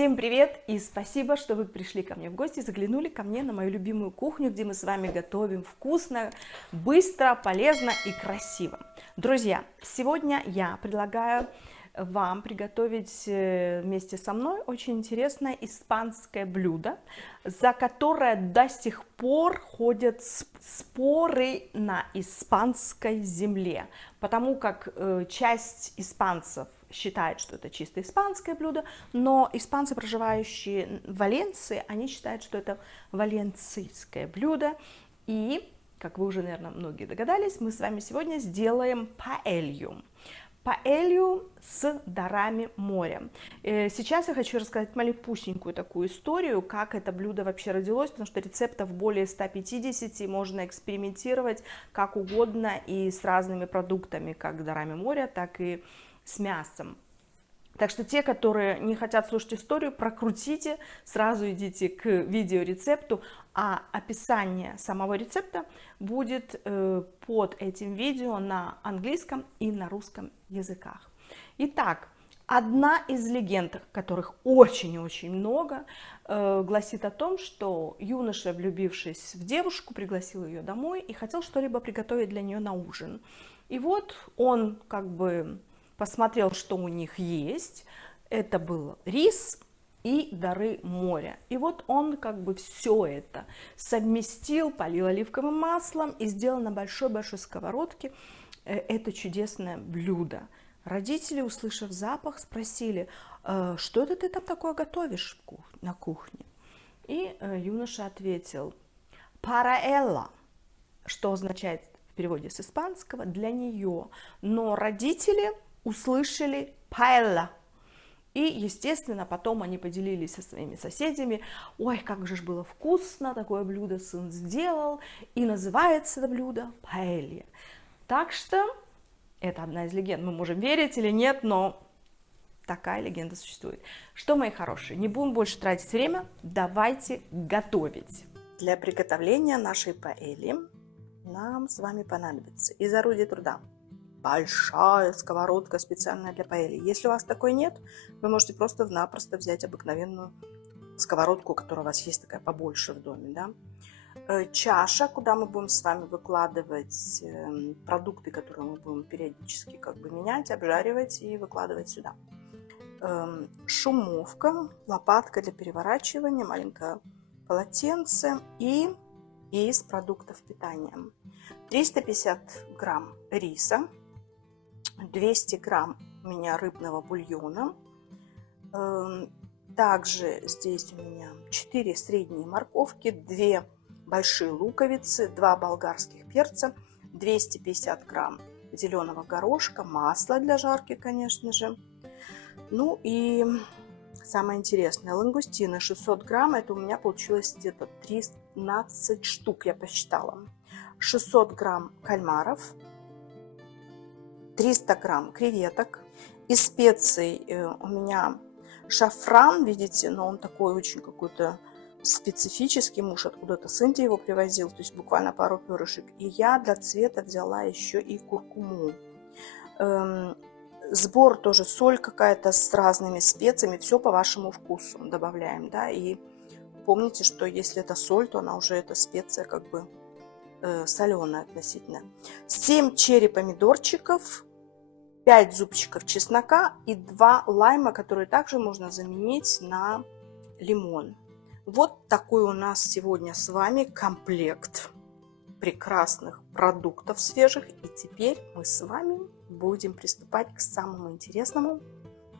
Всем привет и спасибо, что вы пришли ко мне в гости, заглянули ко мне на мою любимую кухню, где мы с вами готовим вкусно, быстро, полезно и красиво. Друзья, сегодня я предлагаю вам приготовить вместе со мной очень интересное испанское блюдо, за которое до сих пор ходят споры на испанской земле, потому как часть испанцев считает, что это чисто испанское блюдо, но испанцы, проживающие в Валенции, они считают, что это валенсийское блюдо. И, как вы уже, наверное, многие догадались, мы с вами сегодня сделаем паэлью. Паэлью с дарами моря. Сейчас я хочу рассказать малюсенькую такую историю, как это блюдо вообще родилось, потому что рецептов более 150, можно экспериментировать как угодно и с разными продуктами, как дарами моря, так и с мясом. Так что те, которые не хотят слушать историю, прокрутите, сразу идите к видеорецепту, а описание самого рецепта будет под этим видео на английском и на русском языках. Итак, одна из легенд, которых очень и очень много, гласит о том, что юноша, влюбившись в девушку, пригласил ее домой и хотел что-либо приготовить для нее на ужин. И вот он посмотрел, что у них есть. Это был рис и дары моря. И вот он все это совместил, полил оливковым маслом и сделал на большой-большой сковородке это чудесное блюдо. Родители, услышав запах, спросили: что это ты там такое готовишь на кухне? И юноша ответил: параэлла, что означает в переводе с испанского «для нее». Но родители услышали паэлла. И, естественно, потом они поделились со своими соседями: ой, как же было вкусно, такое блюдо сын сделал, и называется это блюдо паэлья. Так что это одна из легенд. Мы можем верить или нет, но такая легенда существует. Что, мои хорошие, не будем больше тратить время, давайте готовить. Для приготовления нашей паэльи нам с вами понадобится из орудия труда большая сковородка, специальная для паэльи. Если у вас такой нет, вы можете просто-напросто взять обыкновенную сковородку, которая у вас есть такая побольше в доме, да? Чаша, куда мы будем с вами выкладывать продукты, которые мы будем периодически менять, обжаривать и выкладывать сюда. Шумовка, лопатка для переворачивания, маленькое полотенце и из продуктов питания. 350 грамм риса, 200 грамм у меня рыбного бульона. Также здесь у меня 4 средние морковки, 2 большие луковицы, 2 болгарских перца, 250 грамм зеленого горошка, масло для жарки, конечно же. Ну и самое интересное, лангустины 600 грамм, это у меня получилось где-то 13 штук, я посчитала. 600 грамм кальмаров, 300 грамм креветок. Из специй у меня шафран, видите, но он такой очень какой-то специфический, муж откуда-то с Индии его привозил, то есть буквально пару перышек. И я для цвета взяла еще и куркуму. Сбор тоже соль какая-то с разными специями, все по вашему вкусу добавляем, да, и помните, что если это соль, то она уже, эта специя соленая относительно. 7 черри помидорчиков, 5 зубчиков чеснока и 2 лайма, которые также можно заменить на лимон. Вот такой у нас сегодня с вами комплект прекрасных продуктов свежих. И теперь мы с вами будем приступать к самому интересному,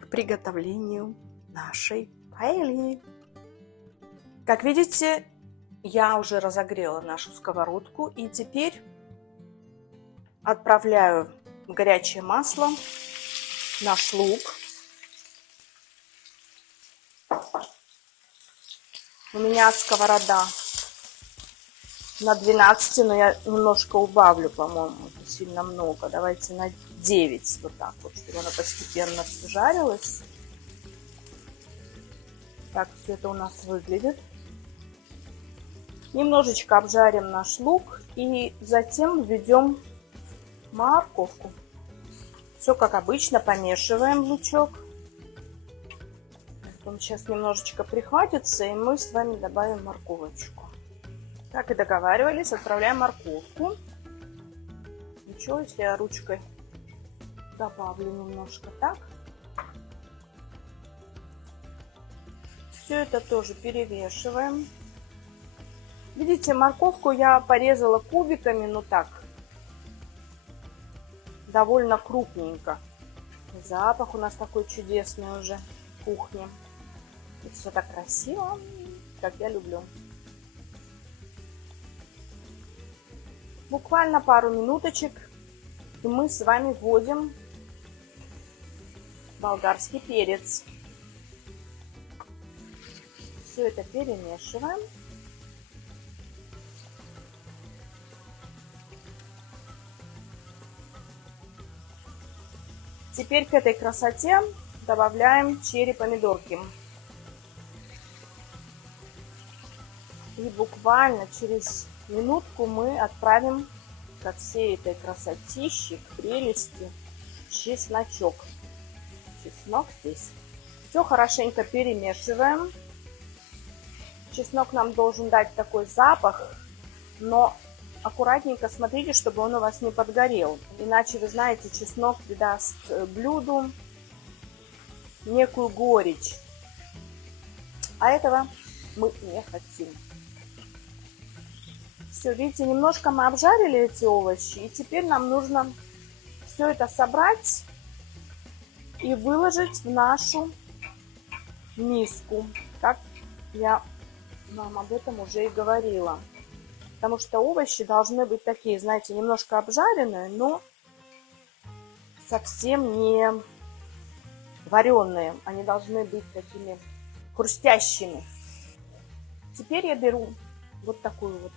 к приготовлению нашей паэльи. Как видите, я уже разогрела нашу сковородку, и теперь отправляю в горячее масло наш лук. У меня сковорода на 12, но я немножко убавлю, по-моему, это сильно много. Давайте на 9, вот так вот, чтобы она постепенно жарилась. Так все это у нас выглядит. Немножечко обжарим наш лук и затем введем морковку. Все как обычно, помешиваем лучок. Он сейчас немножечко прихватится, и мы с вами добавим морковочку. Как и договаривались, отправляем морковку. Ничего, если я ручкой добавлю немножко так. Все это тоже перемешиваем. Видите, морковку я порезала кубиками, но так, довольно крупненько. Запах у нас такой чудесный уже в кухне. И все так красиво, как я люблю. Буквально пару минуточек, и мы с вами вводим болгарский перец. Все это перемешиваем. Теперь к этой красоте добавляем черри-помидорки. И буквально через минутку мы отправим ко всей этой красотище, к прелести, чесночок. Чеснок здесь. Все хорошенько перемешиваем. Чеснок нам должен дать такой запах, но аккуратненько смотрите, чтобы он у вас не подгорел. Иначе, вы знаете, чеснок придаст блюду некую горечь. А этого мы не хотим. Все, видите, немножко мы обжарили эти овощи. И теперь нам нужно все это собрать и выложить в нашу миску. Как я вам об этом уже и говорила. Потому что овощи должны быть такие, знаете, немножко обжаренные, но совсем не вареные. Они должны быть такими хрустящими. Теперь я беру вот такую вот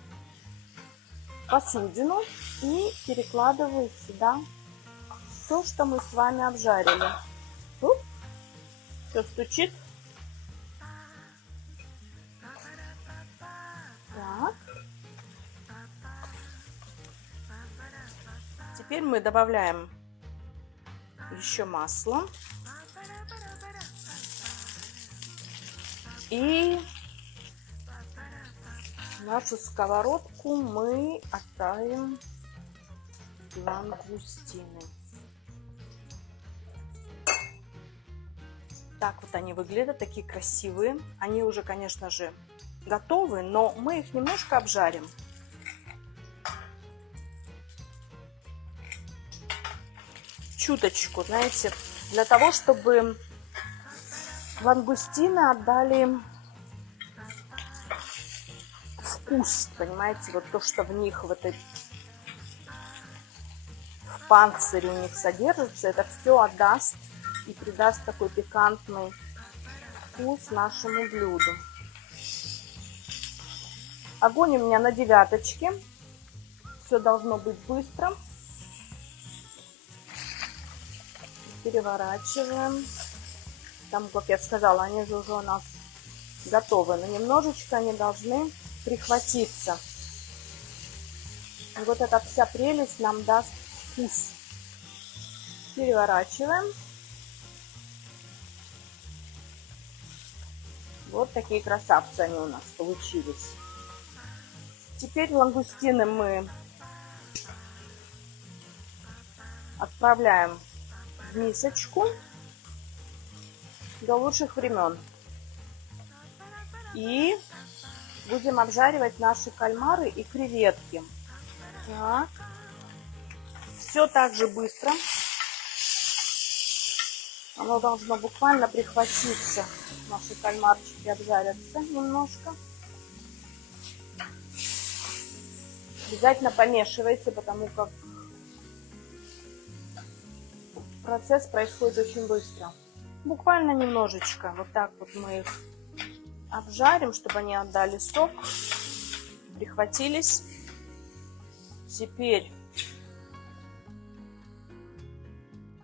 посудину и перекладываю сюда то, что мы с вами обжарили. Все стучит. Так. Теперь мы добавляем еще масло. И нашу сковородку мы отправим лангустины. Так вот они выглядят, такие красивые. Они уже, конечно же, готовы, но мы их немножко обжарим. Чуточку, знаете, для того, чтобы лангустины отдали вкус, понимаете, вот то, что в них, в панцире у них содержится, это все отдаст и придаст такой пикантный вкус нашему блюду. Огонь у меня на 9. Все должно быть быстро. Переворачиваем. Там, как я сказала, они же уже у нас готовы, но немножечко они должны прихватиться. И вот эта вся прелесть нам даст вкус. Переворачиваем. Вот такие красавцы они у нас получились. Теперь лангустины мы отправляем в мисочку до лучших времен. И будем обжаривать наши кальмары и креветки. Так. Все так же быстро. Оно должно буквально прихватиться. Наши кальмарчики обжарятся немножко. Обязательно помешивайте, потому как процесс происходит очень быстро. Буквально немножечко. Вот так вот мы их обжарим, чтобы они отдали сок, прихватились. Теперь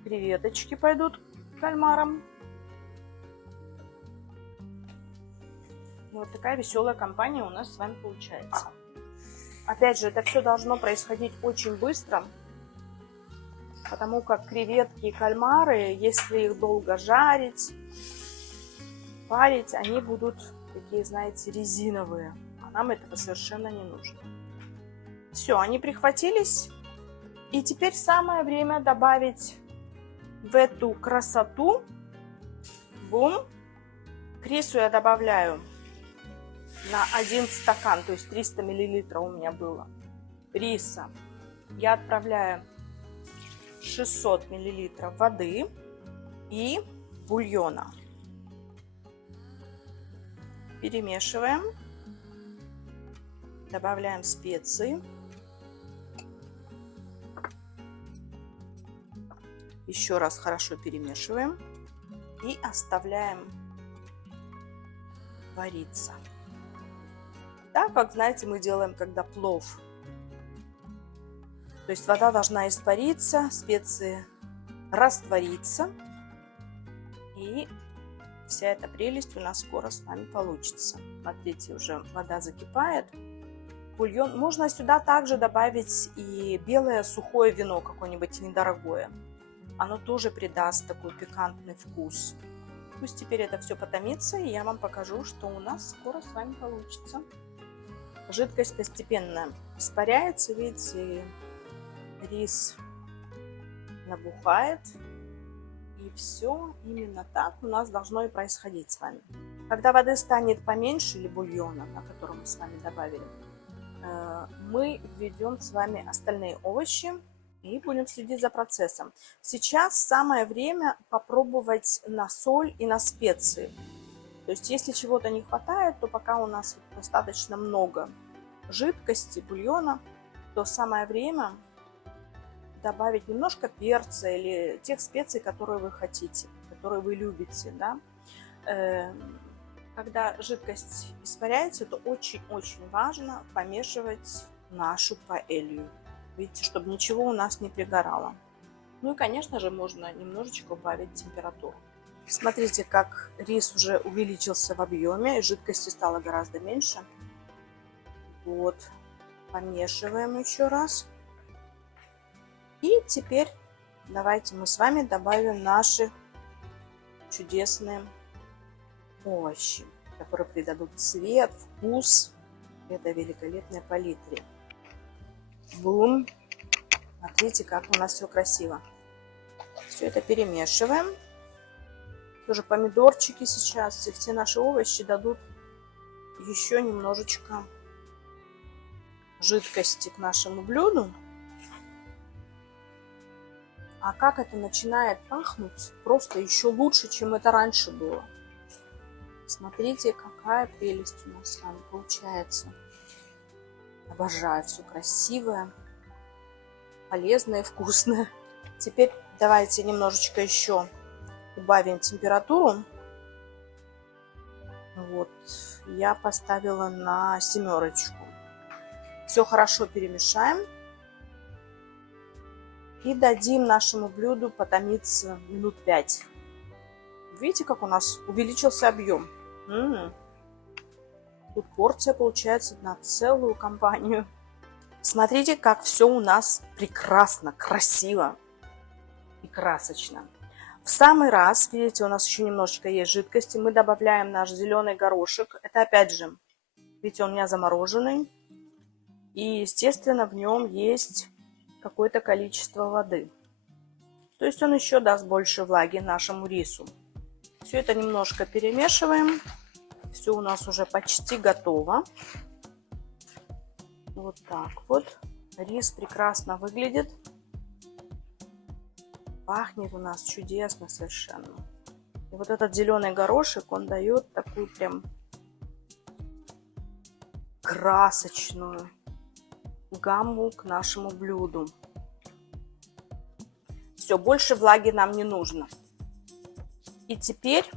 креветочки пойдут к кальмарам. Вот такая веселая компания у нас с вами получается. Опять же, это все должно происходить очень быстро, потому как креветки и кальмары, если их долго жарить, парить, они будут такие, знаете, резиновые. А нам этого совершенно не нужно. Все, они прихватились. И теперь самое время добавить в эту красоту. Бум. К рису я добавляю на 1 стакан, то есть 300 мл у меня было риса. Я отправляю 600 мл воды и бульона. Перемешиваем. Добавляем специи. Еще раз хорошо перемешиваем. И оставляем вариться. Так, как, знаете, мы делаем, когда плов. То есть вода должна испариться, специи раствориться. И вся эта прелесть у нас скоро с вами получится. Смотрите, уже вода закипает. Бульон. Можно сюда также добавить и белое сухое вино, какое-нибудь недорогое. Оно тоже придаст такой пикантный вкус. Пусть теперь это все потомится, и я вам покажу, что у нас скоро с вами получится. Жидкость постепенно испаряется, видите, рис набухает. И все именно так у нас должно и происходить с вами. Когда воды станет поменьше, или бульона, на котором мы с вами добавили, мы введем с вами остальные овощи и будем следить за процессом. Сейчас самое время попробовать на соль и на специи. То есть, если чего-то не хватает, то пока у нас достаточно много жидкости, бульона, то самое время добавить немножко перца или тех специй, которые вы хотите, которые вы любите. Да? Когда жидкость испаряется, то очень-очень важно помешивать нашу паэлью. Видите, чтобы ничего у нас не пригорало. Ну и, конечно же, можно немножечко убавить температуру. Смотрите, как рис уже увеличился в объеме, и жидкости стало гораздо меньше. Вот, помешиваем еще раз. И теперь давайте мы с вами добавим наши чудесные овощи, которые придадут цвет, вкус этой великолепной палитре. Бум! Смотрите, как у нас все красиво. Все это перемешиваем. Тоже помидорчики сейчас и все наши овощи дадут еще немножечко жидкости к нашему блюду. А как это начинает пахнуть, просто еще лучше, чем это раньше было. Смотрите, какая прелесть у нас с вами получается. Обожаю все красивое, полезное и вкусное. Теперь давайте немножечко еще убавим температуру. Вот, я поставила на 7. Все хорошо перемешаем. И дадим нашему блюду потомиться минут 5. Видите, как у нас увеличился объем? Тут порция получается на целую компанию. Смотрите, как все у нас прекрасно, красиво и красочно. В самый раз, видите, у нас еще немножечко есть жидкости. Мы добавляем наш зеленый горошек. Это опять же, видите, он у меня замороженный. И, естественно, в нем есть какое-то количество воды. То есть он еще даст больше влаги нашему рису. Все это немножко перемешиваем. Все у нас уже почти готово. Вот так вот. Рис прекрасно выглядит. Пахнет у нас чудесно совершенно. И вот этот зеленый горошек, он дает такую прям красочную гамму к нашему блюду. Все, больше влаги нам не нужно. И теперь,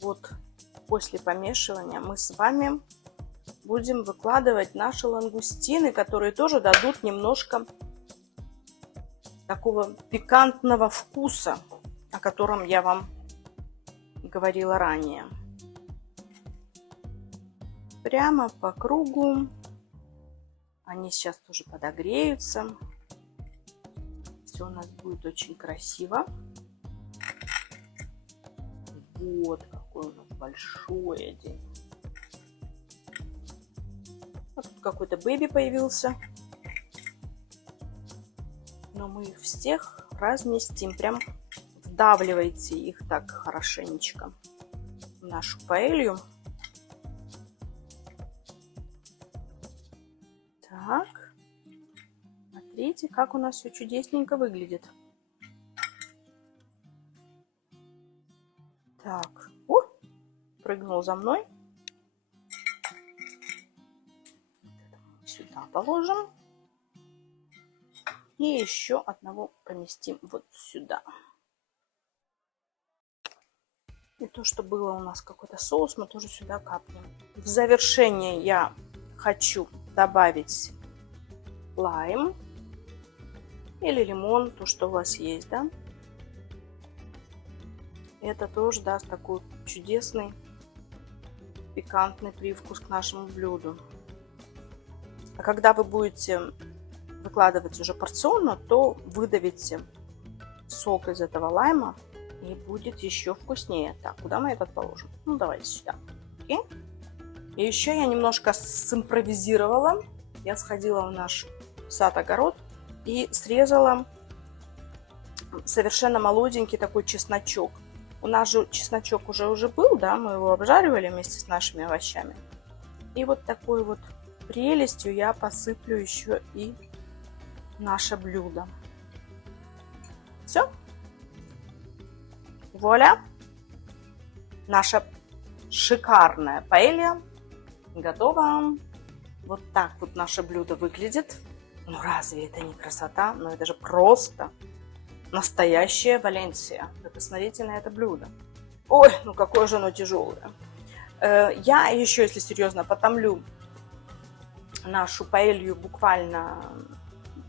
вот после помешивания, мы с вами будем выкладывать наши лангустины, которые тоже дадут немножко такого пикантного вкуса, о котором я вам говорила ранее. Прямо по кругу. Они сейчас тоже подогреются. Все у нас будет очень красиво. Вот какое у нас большое дело. Вот тут какой-то бэби появился. Но мы их всех разместим. Прям вдавливайте их так хорошенечко в нашу паэлью. Так. Смотрите, как у нас все чудесненько выглядит. Так. О, прыгнул за мной. Сюда положим. И еще одного поместим вот сюда. И то, что было у нас какой-то соус, мы тоже сюда капнем. В завершение я хочу добавить лайм или лимон, то, что у вас есть, да. Это тоже даст такой чудесный пикантный привкус к нашему блюду. А когда вы будете выкладывать уже порционно, то выдавите сок из этого лайма, и будет еще вкуснее. Так, куда мы этот положим? Ну, давайте сюда. И еще я немножко симпровизировала. Я сходила в наш сад-огород и срезала совершенно молоденький такой чесночок. У нас же чесночок уже был, да, мы его обжаривали вместе с нашими овощами. И вот такой вот прелестью я посыплю еще и наше блюдо. Все. Вуаля! Наша шикарная паэлья готова. Вот так вот наше блюдо выглядит. Ну разве это не красота? Ну это же просто настоящая Валенсия. Вы посмотрите на это блюдо. Ой, ну какое же оно тяжелое. Я еще, если серьезно, потомлю нашу паэлью буквально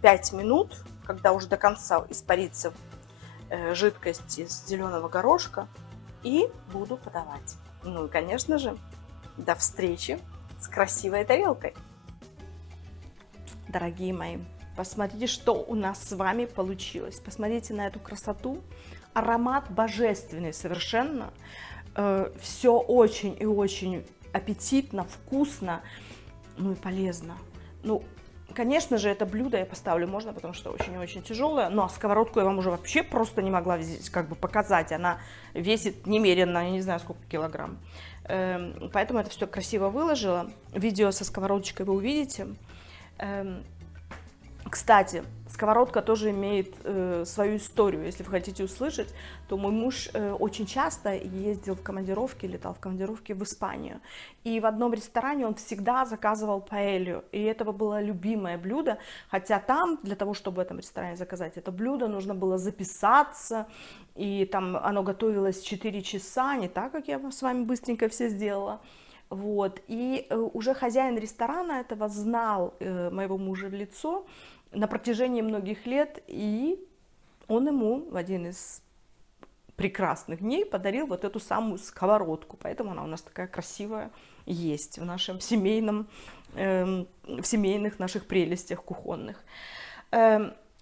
5 минут, когда уже до конца испарится жидкость из зеленого горошка, и буду подавать. Ну и, конечно же, до встречи с красивой тарелкой. Дорогие мои, посмотрите, что у нас с вами получилось. Посмотрите на эту красоту. Аромат божественный совершенно. Все очень и очень аппетитно, вкусно, ну и полезно. Ну, конечно же, это блюдо я поставлю можно, потому что очень и очень тяжелое. Но сковородку я вам уже вообще просто не могла здесь как бы показать. Она весит немерено, я не знаю сколько килограмм. Поэтому это все красиво выложила. Видео со сковородочкой вы увидите. Кстати, сковородка тоже имеет свою историю. Если вы хотите услышать, то мой муж очень часто ездил в командировки, летал в командировки в Испанию. И в одном ресторане он всегда заказывал паэлью. И это было любимое блюдо. Хотя там, для того, чтобы в этом ресторане заказать это блюдо, нужно было записаться. И там оно готовилось 4 часа, не так, как я с вами быстренько все сделала. Вот. И уже хозяин ресторана этого знал моего мужа в лицо на протяжении многих лет, и он ему в один из прекрасных дней подарил вот эту самую сковородку, поэтому она у нас такая красивая есть в нашем семейном, в семейных наших прелестях кухонных.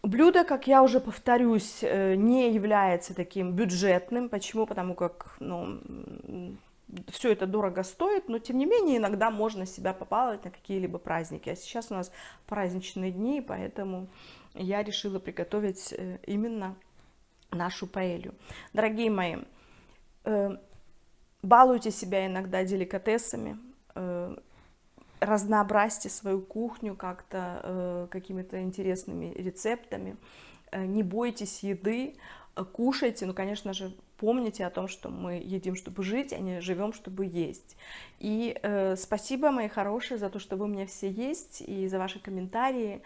Блюдо, как я уже повторюсь, не является таким бюджетным. Почему? Потому как, ну, все это дорого стоит, но тем не менее иногда можно себя побаловать на какие-либо праздники. А сейчас у нас праздничные дни, поэтому я решила приготовить именно нашу паэлью. Дорогие мои, балуйте себя иногда деликатесами, разнообразьте свою кухню как-то какими-то интересными рецептами, не бойтесь еды, кушайте, ну, конечно же, помните о том, что мы едим, чтобы жить, а не живем, чтобы есть. И спасибо, мои хорошие, за то, что вы у меня все есть, и за ваши комментарии.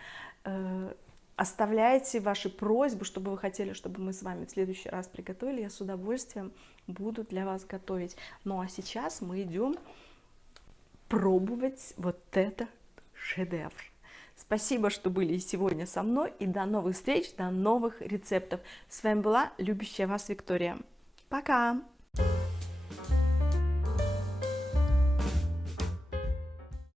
Оставляйте ваши просьбы, чтобы вы хотели, чтобы мы с вами в следующий раз приготовили. Я с удовольствием буду для вас готовить. Ну, а сейчас мы идем пробовать вот этот шедевр. Спасибо, что были сегодня со мной, и до новых встреч, до новых рецептов. С вами была любящая вас Виктория. Пока!